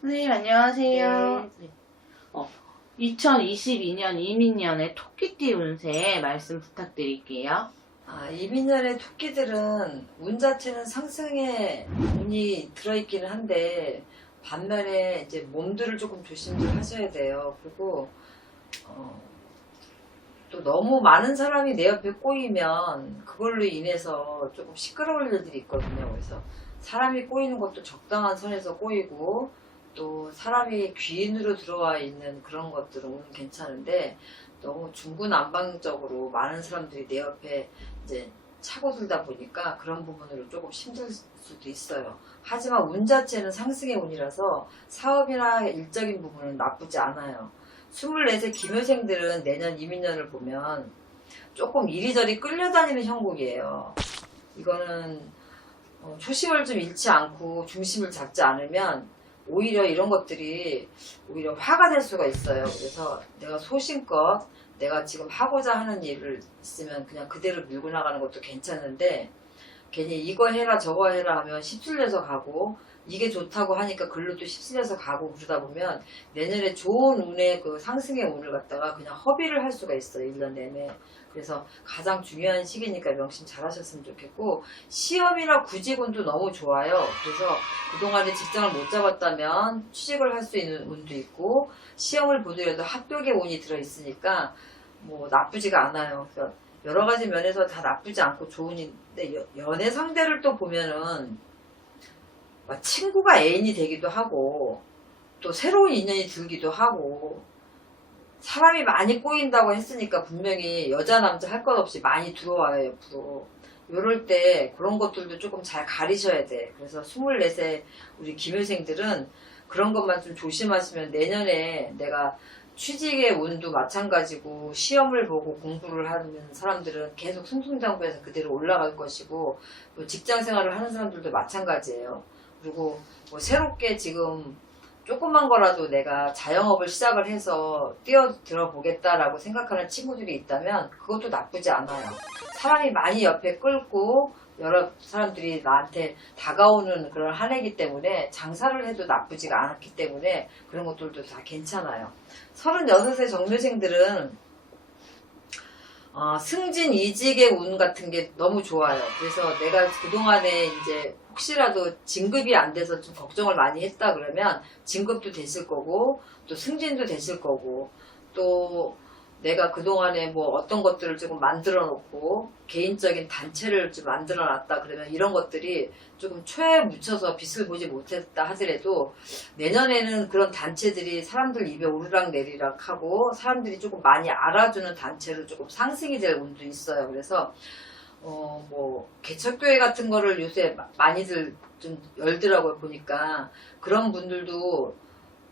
선생님 안녕하세요. 네. 2022년 이민년의 토끼띠 운세 말씀 부탁드릴게요. 이민년의 토끼들은 운 자체는 상승의 운이 들어있기는 한데 반면에 이제 몸들을 조금 조심들 하셔야 돼요. 그리고 또 너무 많은 사람이 내 옆에 꼬이면 그걸로 인해서 조금 시끄러울 일들이 있거든요. 그래서 사람이 꼬이는 것도 적당한 선에서 꼬이고 또 사람이 귀인으로 들어와 있는 그런 것들은 오늘 괜찮은데 너무 중구난방적으로 많은 사람들이 내 옆에 이제 차고들다 보니까 그런 부분으로 조금 힘들 수도 있어요. 하지만 운 자체는 상승의 운이라서 사업이나 일적인 부분은 나쁘지 않아요. 24세 기묘생들은 내년 이민년을 보면 조금 이리저리 끌려다니는 형국이에요. 이거는 초심을 좀 잃지 않고 중심을 잡지 않으면 오히려 이런 것들이 오히려 화가 될 수가 있어요. 그래서 내가 소신껏 내가 지금 하고자 하는 일을 있으면 그냥 그대로 밀고 나가는 것도 괜찮은데 괜히 이거 해라 저거 해라 하면 휩쓸려서 가고 이게 좋다고 하니까 글로 또 휩쓸려서 가고 그러다 보면 내년에 좋은 운의 그 상승의 운을 갖다가 그냥 허비를 할 수가 있어요. 1년 내내. 그래서 가장 중요한 시기니까 명심 잘 하셨으면 좋겠고 시험이나 구직운도 너무 좋아요. 그래서 그동안에 직장을 못 잡았다면 취직을 할 수 있는 운도 있고 시험을 보더라도 합격의 운이 들어있으니까 뭐 나쁘지가 않아요. 그래서 여러 가지 면에서 다 나쁘지 않고 좋은인데 연애 상대를 또 보면은 친구가 애인이 되기도 하고 또 새로운 인연이 들기도 하고 사람이 많이 꼬인다고 했으니까 분명히 여자 남자 할 것 없이 많이 들어와요 옆으로. 요럴 때 그런 것들도 조금 잘 가리셔야 돼. 그래서 24세 우리 기묘생들은 그런 것만 좀 조심하시면 내년에 내가 취직의 운도 마찬가지고 시험을 보고 공부를 하는 사람들은 계속 승승장구해서 그대로 올라갈 것이고 또 직장 생활을 하는 사람들도 마찬가지예요. 그리고 뭐 새롭게 지금 조그만 거라도 내가 자영업을 시작을 해서 뛰어들어 보겠다라고 생각하는 친구들이 있다면 그것도 나쁘지 않아요. 사람이 많이 옆에 끌고 여러 사람들이 나한테 다가오는 그런 한 해이기 때문에 장사를 해도 나쁘지가 않았기 때문에 그런 것들도 다 괜찮아요. 36세 정묘생들은 승진 이직의 운 같은 게 너무 좋아요. 그래서 내가 그동안에 이제 혹시라도 진급이 안 돼서 좀 걱정을 많이 했다 그러면 진급도 되실 거고 또 승진도 되실 거고 또 내가 그동안에 뭐 어떤 것들을 조금 만들어 놓고 개인적인 단체를 좀 만들어 놨다 그러면 이런 것들이 조금 초에 묻혀서 빛을 보지 못했다 하더라도 내년에는 그런 단체들이 사람들 입에 오르락 내리락 하고 사람들이 조금 많이 알아주는 단체로 조금 상승이 될 운도 있어요. 그래서 뭐 개척교회 같은 거를 요새 많이들 좀 열더라고요. 보니까 그런 분들도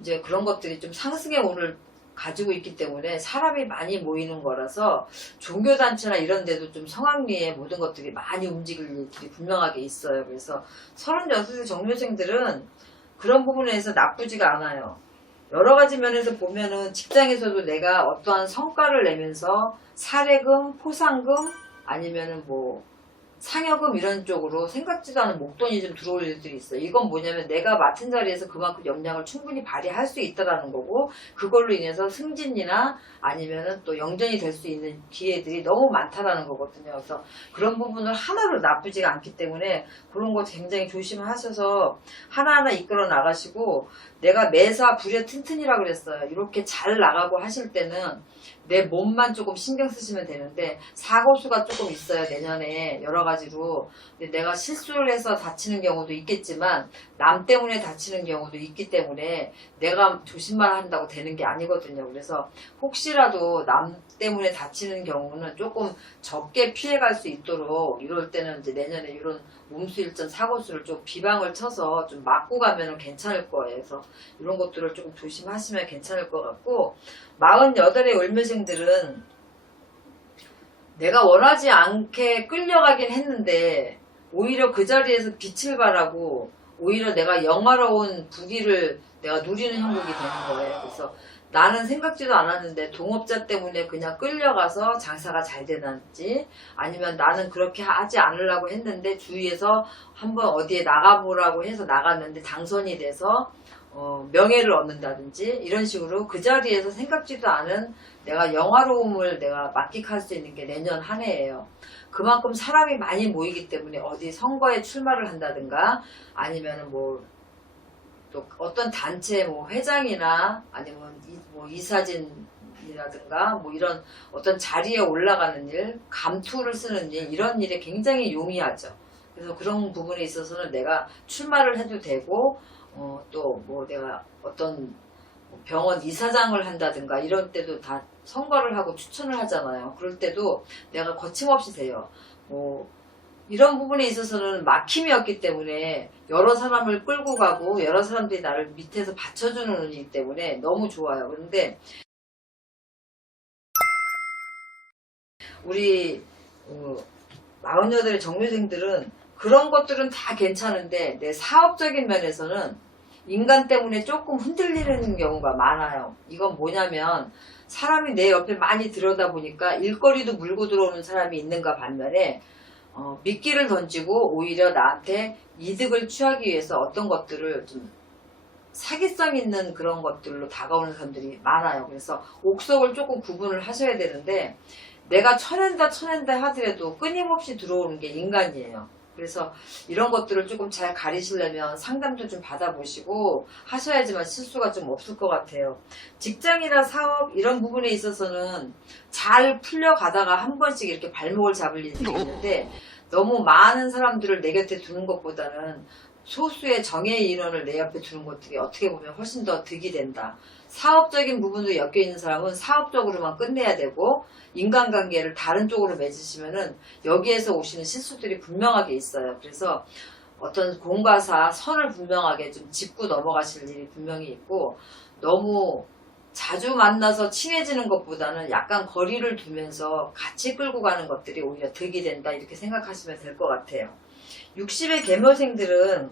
이제 그런 것들이 좀 상승의 운을 가지고 있기 때문에 사람이 많이 모이는 거라서 종교단체나 이런 데도 좀 성황리에 모든 것들이 많이 움직일 일들이 분명하게 있어요. 그래서 36세 정묘생들은 그런 부분에서 나쁘지가 않아요. 여러 가지 면에서 보면은 직장에서도 내가 어떠한 성과를 내면서 사례금, 포상금 아니면은 뭐 상여금 이런 쪽으로 생각지도 않은 목돈이 좀 들어올 일들이 있어요. 이건 뭐냐면 내가 맡은 자리에서 그만큼 역량을 충분히 발휘할 수 있다라는 거고 그걸로 인해서 승진이나 아니면은 또 영전이 될 수 있는 기회들이 너무 많다라는 거거든요. 그래서 그런 부분을 하나로 나쁘지가 않기 때문에 그런 거 굉장히 조심하셔서 하나하나 이끌어 나가시고 내가 매사 불에 튼튼이라 그랬어요. 이렇게 잘 나가고 하실 때는 내 몸만 조금 신경 쓰시면 되는데 사고수가 조금 있어요. 내년에 여러 가지로. 근데 내가 실수를 해서 다치는 경우도 있겠지만 남 때문에 다치는 경우도 있기 때문에 내가 조심만 한다고 되는 게 아니거든요. 그래서 혹시라도 남 때문에 다치는 경우는 조금 적게 피해갈 수 있도록 이럴 때는 이제 내년에 이런 몸수일전 사고수를 좀 비방을 쳐서 좀 막고 가면 괜찮을 거예요. 그래서 이런 것들을 조금 조심하시면 괜찮을 것 같고 48의 월묘생들은 내가 원하지 않게 끌려가긴 했는데 오히려 그 자리에서 빛을 발하고 오히려 내가 영화로운 부귀를 내가 누리는 형국이 되는 거예요. 그래서 나는 생각지도 않았는데 동업자 때문에 그냥 끌려가서 장사가 잘 되는지, 아니면 나는 그렇게 하지 않으려고 했는데 주위에서 한번 어디에 나가보라고 해서 나갔는데 당선이 돼서 명예를 얻는다든지, 이런 식으로 그 자리에서 생각지도 않은 내가 영화로움을 내가 만끽할 수 있는 게 내년 한 해예요. 그만큼 사람이 많이 모이기 때문에 어디 선거에 출마를 한다든가, 아니면은 또 어떤 단체 회장이나 아니면 이사진이라든가 이런 어떤 자리에 올라가는 일, 감투를 쓰는 일, 이런 일에 굉장히 용이하죠. 그래서 그런 부분에 있어서는 내가 출마를 해도 되고, 또 내가 어떤 병원 이사장을 한다든가 이런 때도 다 선거를 하고 추천을 하잖아요. 그럴 때도 내가 거침없이 돼요. 이런 부분에 있어서는 막힘이 없기 때문에 여러 사람을 끌고 가고 여러 사람들이 나를 밑에서 받쳐주는 일이기 때문에 너무 좋아요. 그런데 우리 48 정류생들은 그런 것들은 다 괜찮은데 내 사업적인 면에서는 인간 때문에 조금 흔들리는 경우가 많아요. 이건 뭐냐면, 사람이 내 옆에 많이 들여다보니까 일거리도 물고 들어오는 사람이 있는가 반면에 미끼를 던지고 오히려 나한테 이득을 취하기 위해서 어떤 것들을 좀 사기성 있는 그런 것들로 다가오는 사람들이 많아요. 그래서 옥석을 조금 구분을 하셔야 되는데, 내가 쳐낸다 하더라도 끊임없이 들어오는 게 인간이에요. 그래서 이런 것들을 조금 잘 가리시려면 상담도 좀 받아보시고 하셔야지만 실수가 좀 없을 것 같아요. 직장이나 사업 이런 부분에 있어서는 잘 풀려가다가 한 번씩 이렇게 발목을 잡을 일이 있는데, 너무 많은 사람들을 내 곁에 두는 것보다는 소수의 정예의 인원을 내 옆에 두는 것들이 어떻게 보면 훨씬 더 득이 된다. 사업적인 부분도 엮여있는 사람은 사업적으로만 끝내야 되고, 인간관계를 다른 쪽으로 맺으시면은 여기에서 오시는 실수들이 분명하게 있어요. 그래서 어떤 공과사 선을 분명하게 좀 짚고 넘어가실 일이 분명히 있고, 너무 자주 만나서 친해지는 것보다는 약간 거리를 두면서 같이 끌고 가는 것들이 오히려 득이 된다, 이렇게 생각하시면 될 것 같아요. 60의 계묘생들은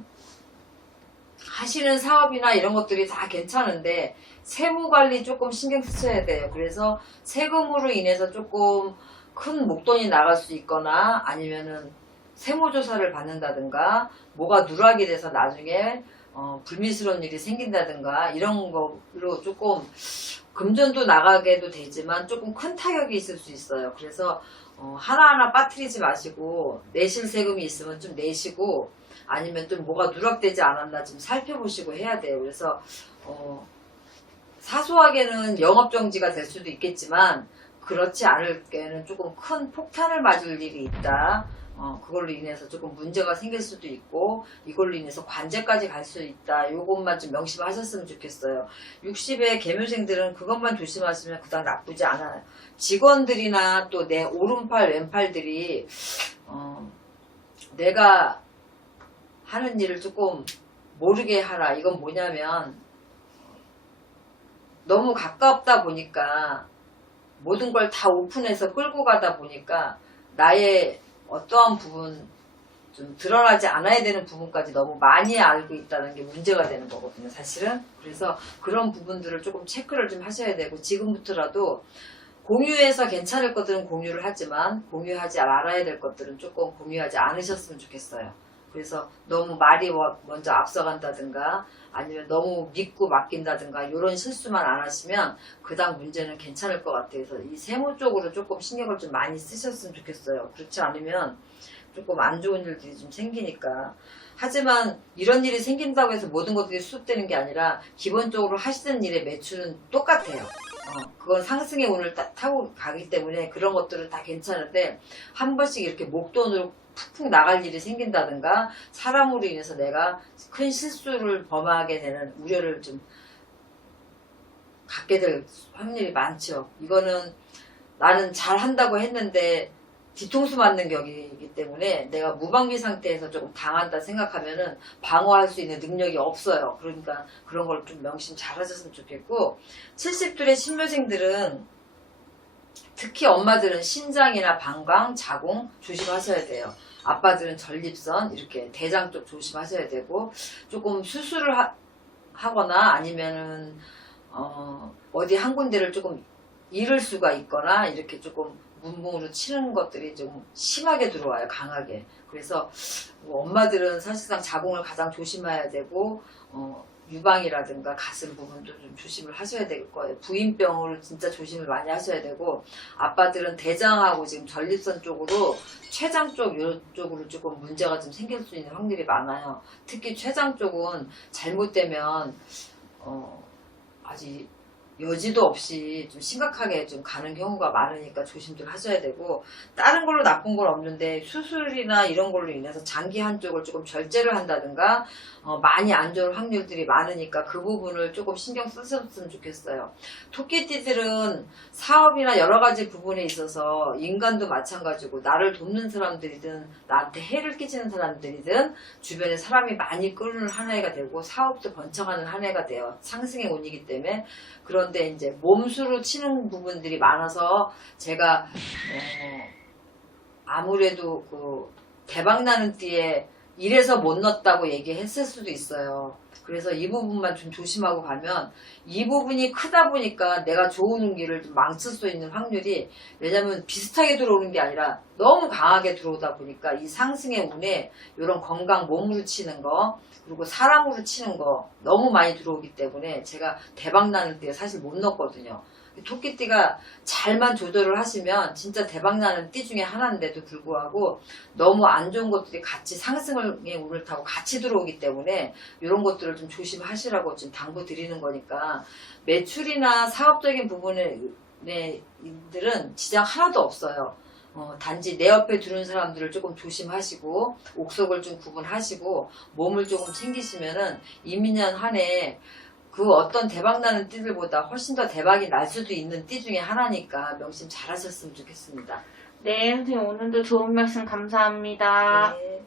하시는 사업이나 이런 것들이 다 괜찮은데 세무관리 조금 신경 쓰셔야 돼요. 그래서 세금으로 인해서 조금 큰 목돈이 나갈 수 있거나, 아니면은 세무조사를 받는다든가, 뭐가 누락이 돼서 나중에 불미스러운 일이 생긴다든가, 이런 걸로 조금 금전도 나가게도 되지만 조금 큰 타격이 있을 수 있어요. 그래서 하나하나 빠뜨리지 마시고, 내실 세금이 있으면 좀 내시고, 아니면 좀 뭐가 누락되지 않았나 좀 살펴보시고 해야 돼요. 그래서 사소하게는 영업정지가 될 수도 있겠지만, 그렇지 않을 게는 조금 큰 폭탄을 맞을 일이 있다. 그걸로 인해서 조금 문제가 생길 수도 있고, 이걸로 인해서 관제까지 갈 수 있다. 요것만 좀 명심하셨으면 좋겠어요. 60의 계묘생들은 그것만 조심하시면 그다음 나쁘지 않아요. 직원들이나 또 내 오른팔 왼팔들이 내가 하는 일을 조금 모르게 하라. 이건 뭐냐면, 너무 가깝다 보니까 모든 걸 다 오픈해서 끌고 가다 보니까 나의 어떠한 부분, 좀 드러나지 않아야 되는 부분까지 너무 많이 알고 있다는 게 문제가 되는 거거든요, 사실은. 그래서 그런 부분들을 조금 체크를 좀 하셔야 되고, 지금부터라도 공유해서 괜찮을 것들은 공유를 하지만 공유하지 말아야 될 것들은 조금 공유하지 않으셨으면 좋겠어요. 그래서 너무 말이 먼저 앞서간다든가, 아니면 너무 믿고 맡긴다든가, 이런 실수만 안 하시면 그다음 문제는 괜찮을 것 같아요. 그래서 이 세무 쪽으로 조금 신경을 좀 많이 쓰셨으면 좋겠어요. 그렇지 않으면 조금 안 좋은 일들이 좀 생기니까. 하지만 이런 일이 생긴다고 해서 모든 것들이 수습되는 게 아니라 기본적으로 하시는 일의 매출은 똑같아요. 그건 상승의 운을 타고 가기 때문에 그런 것들은 다 괜찮은데, 한 번씩 이렇게 목돈으로 푹푹 나갈 일이 생긴다든가, 사람으로 인해서 내가 큰 실수를 범하게 되는 우려를 좀 갖게 될 확률이 많죠. 이거는 나는 잘한다고 했는데 뒤통수 맞는 격이기 때문에 내가 무방비 상태에서 조금 당한다 생각하면은 방어할 수 있는 능력이 없어요. 그러니까 그런 걸 좀 명심 잘 하셨으면 좋겠고, 70둘의 신묘생들은 특히 엄마들은 신장이나 방광, 자궁 조심하셔야 돼요. 아빠들은 전립선, 이렇게 대장 쪽 조심하셔야 되고, 조금 수술을 하거나 아니면은 어디 한 군데를 조금 잃을 수가 있거나 이렇게 조금 문봉으로 치는 것들이 좀 심하게 들어와요. 강하게. 그래서 뭐 엄마들은 사실상 자궁을 가장 조심해야 되고 유방이라든가 가슴 부분도 좀 조심을 하셔야 될 거예요. 부인병을 진짜 조심을 많이 하셔야 되고, 아빠들은 대장하고 지금 전립선 쪽으로 췌장 쪽 이쪽으로 조금 문제가 좀 생길 수 있는 확률이 많아요. 특히 췌장 쪽은 잘못되면 아직 여지도 없이 좀 심각하게 좀 가는 경우가 많으니까 조심들 하셔야 되고, 다른 걸로 나쁜 건 없는데 수술이나 이런 걸로 인해서 장기 한쪽을 조금 절제를 한다든가 많이 안 좋을 확률들이 많으니까 그 부분을 조금 신경 쓰셨으면 좋겠어요. 토끼띠들은 사업이나 여러 가지 부분에 있어서 인간도 마찬가지고, 나를 돕는 사람들이든 나한테 해를 끼치는 사람들이든 주변에 사람이 많이 끄는 한 해가 되고 사업도 번창하는 한 해가 돼요. 상승의 운이기 때문에. 그런데 이제 몸수로 치는 부분들이 많아서 제가 아무래도 그 대박나는 띠에 이래서 못 넣었다고 얘기했을 수도 있어요. 그래서 이 부분만 좀 조심하고 가면, 이 부분이 크다 보니까 내가 좋은 운기를 좀 망칠 수 있는 확률이, 왜냐면 비슷하게 들어오는 게 아니라 너무 강하게 들어오다 보니까 이 상승의 운에 이런 건강 몸으로 치는 거, 그리고 사람으로 치는 거 너무 많이 들어오기 때문에 제가 대박나는 띠에 사실 못 넣었거든요. 토끼띠가 잘만 조절을 하시면 진짜 대박나는 띠 중에 하나인데도 불구하고 너무 안 좋은 것들이 같이 상승의 운을 타고 같이 들어오기 때문에 이런 것들을 좀 조심하시라고 좀 당부 드리는 거니까, 매출이나 사업적인 부분에 들은 지장 하나도 없어요. 단지 내 옆에 두는 사람들을 조금 조심하시고 옥석을 좀 구분하시고 몸을 조금 챙기시면은 이민년 한 해 그 어떤 대박나는 띠들보다 훨씬 더 대박이 날 수도 있는 띠 중에 하나니까 명심 잘 하셨으면 좋겠습니다. 네, 선생님 오늘도 좋은 말씀 감사합니다. 네.